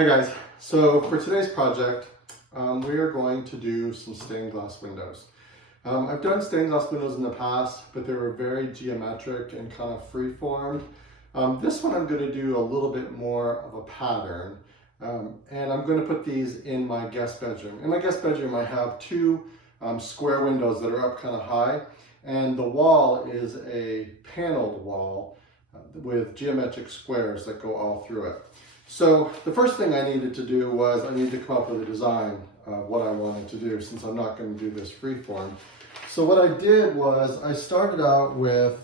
Hi guys, so for today's project, we are going to do some stained glass windows. I've done stained glass windows in the past, but they were very geometric and kind of free-formed. This one I'm going to do a little bit more of a pattern, and I'm going to put these in my guest bedroom. In my guest bedroom I have two square windows that are up kind of high, and the wall is a paneled wall with geometric squares that go all through it. So the first thing I needed to do was I needed to come up with a design of what I wanted to do, since I'm not going to do this freeform. So what I did was I started out with,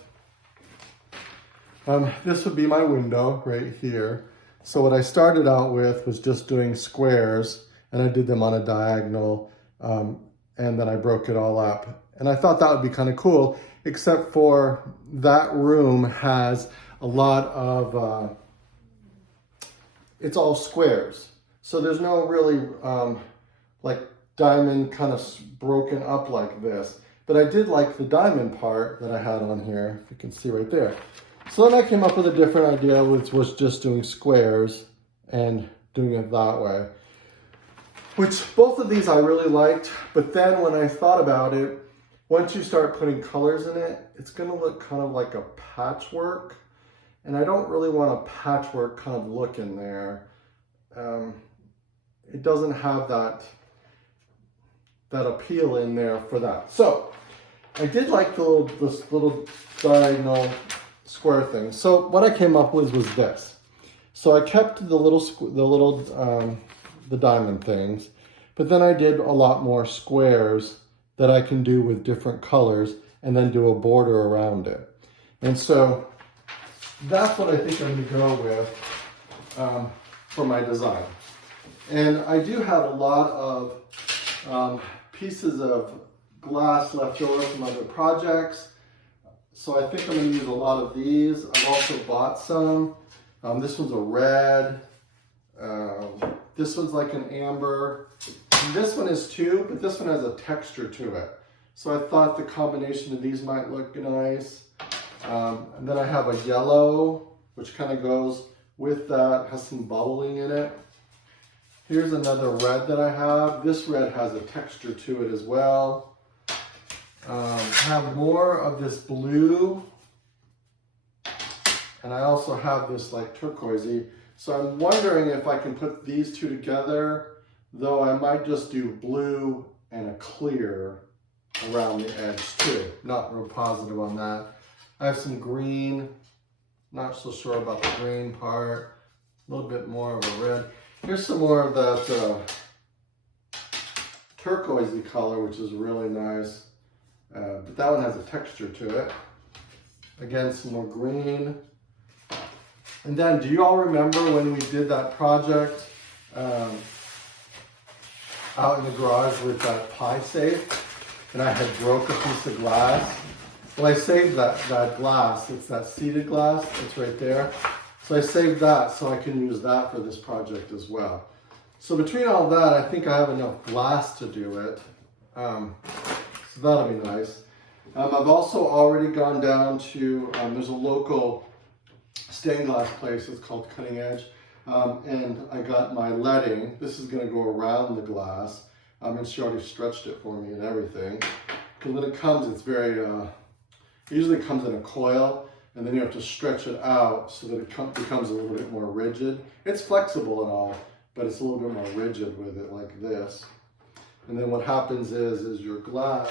this would be my window right here. So what I started out with was just doing squares, and I did them on a diagonal, and then I broke it all up. And I thought that would be kind of cool, except for that room has a lot of, it's all squares. So there's no really like diamond kind of broken up like this. But I did like the diamond part that I had on here, if you can see right there. So then I came up with a different idea, which was just doing squares and doing it that way. Which both of these I really liked, but then when I thought about it, once you start putting colors in it, it's gonna look kind of like a patchwork. And I don't really want a patchwork kind of look in there. It doesn't have that appeal in there for that. So I did like this little diagonal square thing. So what I came up with was this. So I kept the diamond things, but then I did a lot more squares that I can do with different colors and then do a border around it. And so that's what I think I'm going to go with for my design. And I do have a lot of pieces of glass left over from other projects. So I think I'm going to use a lot of these. I've also bought some. This one's a red. This one's like an amber. And this one is too, but this one has a texture to it. So I thought the combination of these might look nice. And then I have a yellow, which kind of goes with that, has some bubbling in it. Here's another red that I have. This red has a texture to it as well. I have more of this blue. And I also have this like turquoisey. So I'm wondering if I can put these two together, though I might just do blue and a clear around the edge too. Not real positive on that. I have some green, not so sure about the green part, a little bit more of a red. Here's some more of that turquoisey color, which is really nice, but that one has a texture to it. Again, some more green. And then, do you all remember when we did that project out in the garage with that pie safe, and I had broke a piece of glass? Well, I saved that glass. It's that seated glass. It's right there. So I saved that so I can use that for this project as well. So between all that, I think I have enough glass to do it. So that'll be nice. I've also already gone down to, there's a local stained glass place. It's called Cutting Edge. And I got my leading. This is going to go around the glass. And she already stretched it for me and everything. Because when it comes, it's very... It usually comes in a coil, and then you have to stretch it out so that it becomes a little bit more rigid. It's flexible and all, but it's a little bit more rigid with it like this. And then what happens is your glass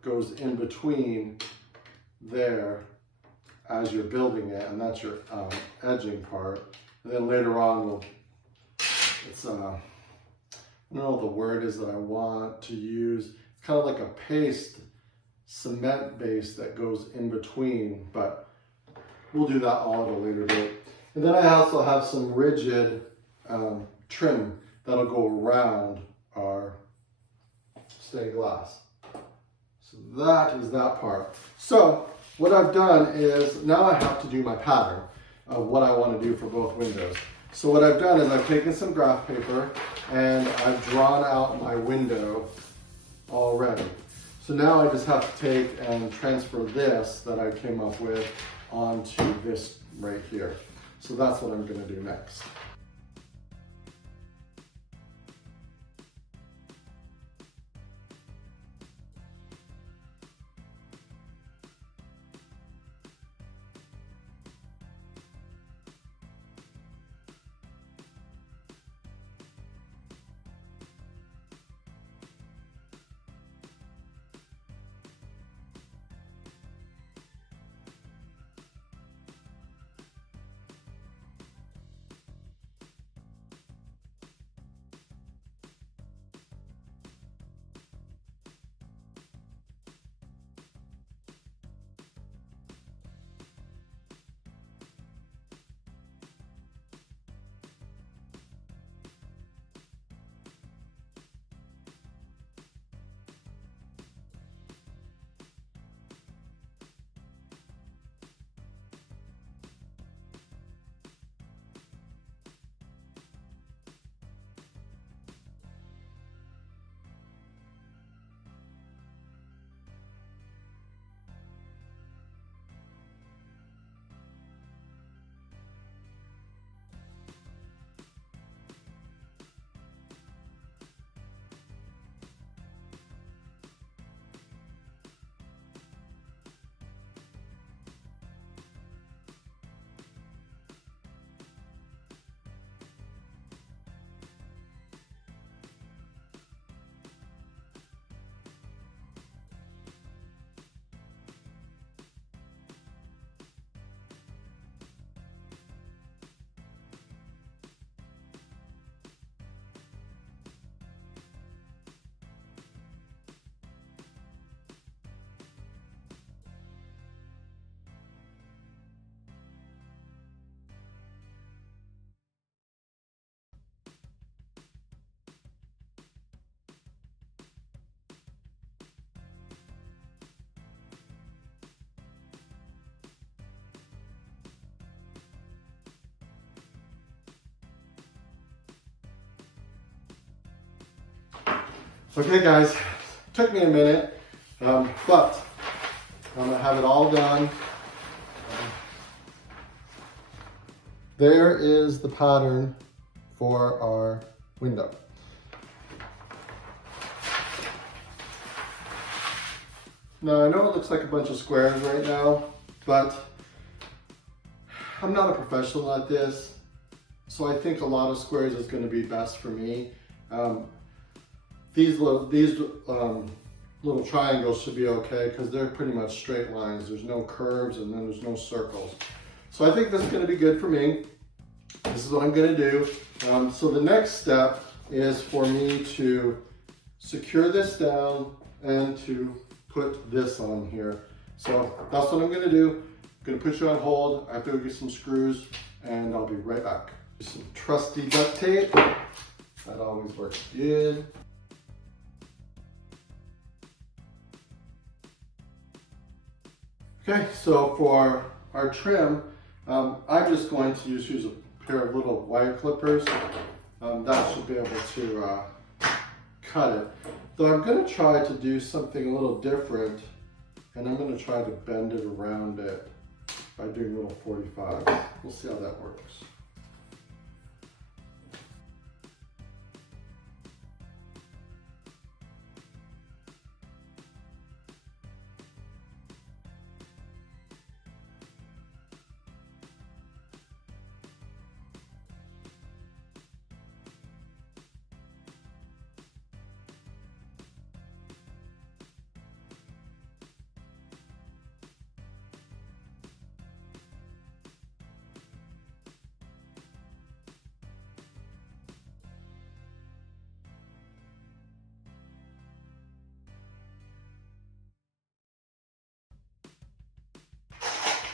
goes in between there as you're building it, and that's your edging part. And then later on, I don't know what the word is that I want to use. It's kind of like a paste, cement base that goes in between, but we'll do that all at a later date. And then I also have some rigid trim that'll go around our stained glass. So that is that part. So what I've done is now I have to do my pattern of what I want to do for both windows. So what I've done is I've taken some graph paper and I've drawn out my window already. So now I just have to take and transfer this that I came up with onto this right here. So that's what I'm going to do next. Okay guys, took me a minute, but I'm gonna have it all done. There is the pattern for our window. Now I know it looks like a bunch of squares right now, but I'm not a professional at this, so I think a lot of squares is going to be best for me. These little triangles should be okay because they're pretty much straight lines. There's no curves and then there's no circles. So I think this is going to be good for me. This is what I'm going to do. So the next step is for me to secure this down and to put this on here. So that's what I'm going to do. I'm going to put you on hold. I have to go get some screws and I'll be right back. Some trusty duct tape. That always works good. Okay, so for our trim, I'm just going to use a pair of little wire clippers. That should be able to cut it. Though I'm going to try to do something a little different, and I'm going to try to bend it around it by doing little 45s. We'll see how that works.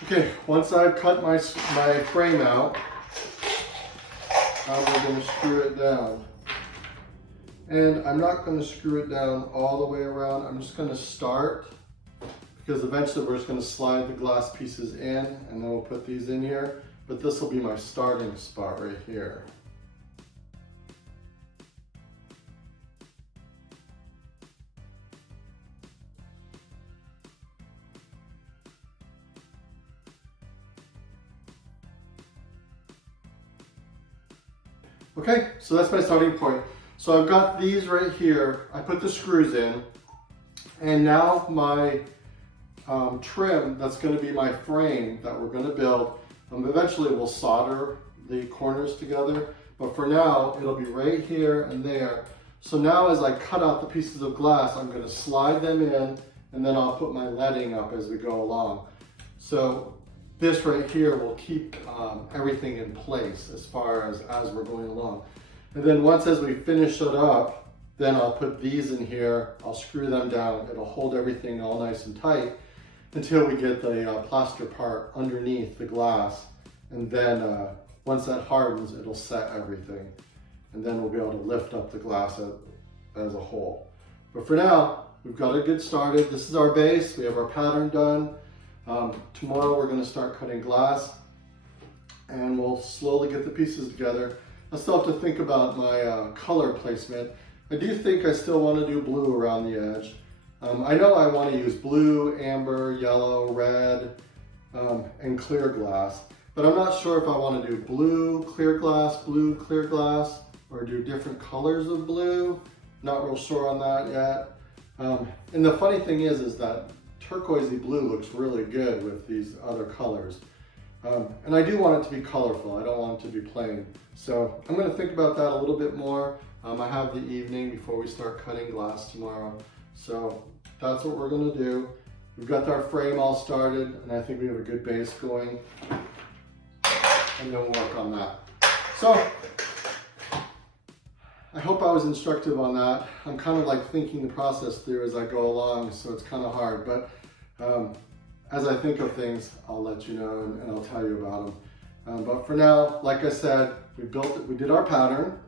Okay, once I've cut my frame out, we're going to screw it down. And I'm not going to screw it down all the way around. I'm just going to start, because eventually we're just going to slide the glass pieces in and then we'll put these in here. But this will be my starting spot right here. Okay, so that's my starting point. So I've got these right here. I put the screws in, and now my trim, that's going to be my frame that we're going to build. Eventually we'll solder the corners together, but for now it'll be right here and there. So now as I cut out the pieces of glass, I'm going to slide them in, and then I'll put my leading up as we go along. So this right here will keep everything in place as far as we're going along. And then once as we finish it up, then I'll put these in here, I'll screw them down, it'll hold everything all nice and tight until we get the plaster part underneath the glass. And then once that hardens, it'll set everything. And then we'll be able to lift up the glass as a whole. But for now, we've got to get started. This is our base, we have our pattern done. Tomorrow we're going to start cutting glass and we'll slowly get the pieces together. I still have to think about my color placement. I do think I still want to do blue around the edge. I know I want to use blue, amber, yellow, red, and clear glass, but I'm not sure if I want to do blue, clear glass, or do different colors of blue. Not real sure on that yet. And the funny thing is that turquoisey blue looks really good with these other colors. And I do want it to be colorful. I don't want it to be plain. So I'm going to think about that a little bit more. I have the evening before we start cutting glass tomorrow. So that's what we're going to do. We've got our frame all started, and I think we have a good base going. And then we'll work on that. So I hope I was instructive on that. I'm kind of like thinking the process through as I go along, so it's kind of hard. But as I think of things, I'll let you know and I'll tell you about them. But for now, like I said, we built it. We did our pattern.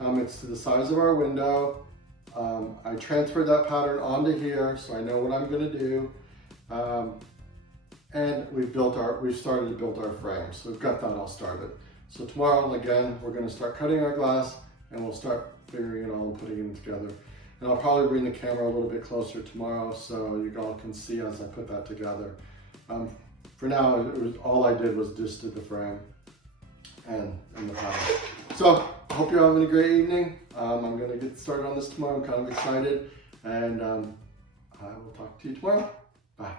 It's to the size of our window. I transferred that pattern onto here, so I know what I'm going to do. And we've started to build our frame. So we've got that all started. So tomorrow, again, we're going to start cutting our glass and we'll start figuring it all and putting it together. And I'll probably bring the camera a little bit closer tomorrow so you all can see as I put that together. For now, all I did was just did the frame and the panel. So, I hope you're having a great evening. I'm going to get started on this tomorrow. I'm kind of excited. And I will talk to you tomorrow. Bye.